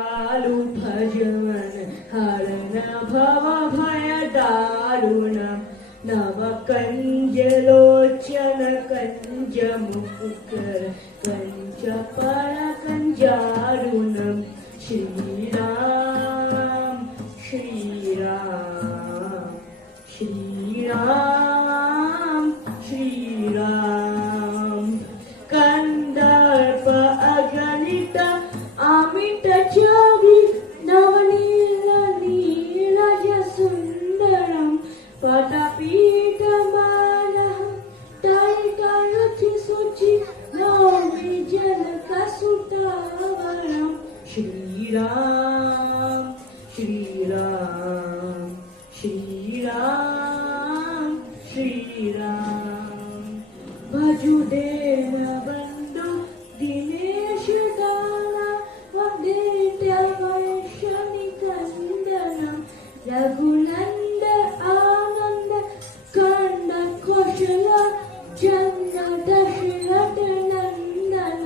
आलू भजवन हरण भव भय दारुणम नव कंज लोचन कंज मुकुकर कंज पर कंजारुणम श्री राम श्री राम श्री राम श्री राम कंदर्प अगणित अमित जोगी नवनील नीरज सुंदरम पटपीठमानः तैतरुचि शुचि नौमि जनकसुतावरं श्रीराम श्रीराम श्रीराम श्रीराम भजुदेव बंधु दिनेश दाना वंदितवैशनिकन्दनं रघुनंद आनंद कांड कौशल जन्म दशरथ नंदन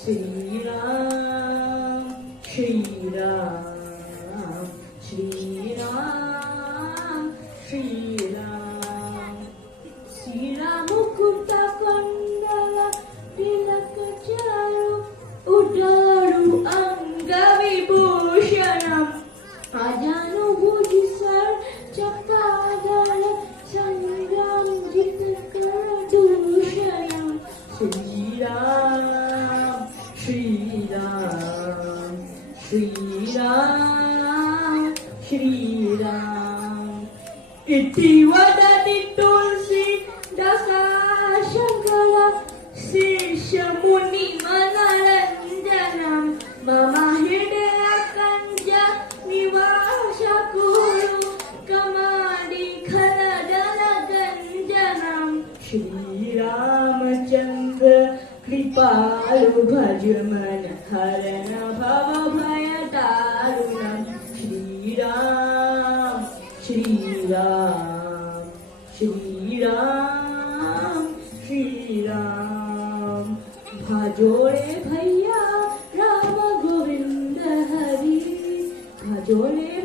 श्रीराम श्रीराम श्रीराम श्रीराम श्रीराम मुकुट कुंडल तिलक चारु उदरु अंग विभूषणम अजानुभुज सर चक्राधर संग्राम जित कर दूषणम श्रीराम श्रीराम श्रीराम श्रीराम इति वदति तुलसी दसा शंकर शीर्ष मुनि मनरंजनम मम हृदय कंज निवास कुरु कमादि खरदल गंजनम श्रीरामचंद्र कृपालु भजमन हरण भव भय दारुणम श्रीराम श्रीराम श्रीराम श्रीराम भजोरे भैया राम गोविंद हरि भजोरे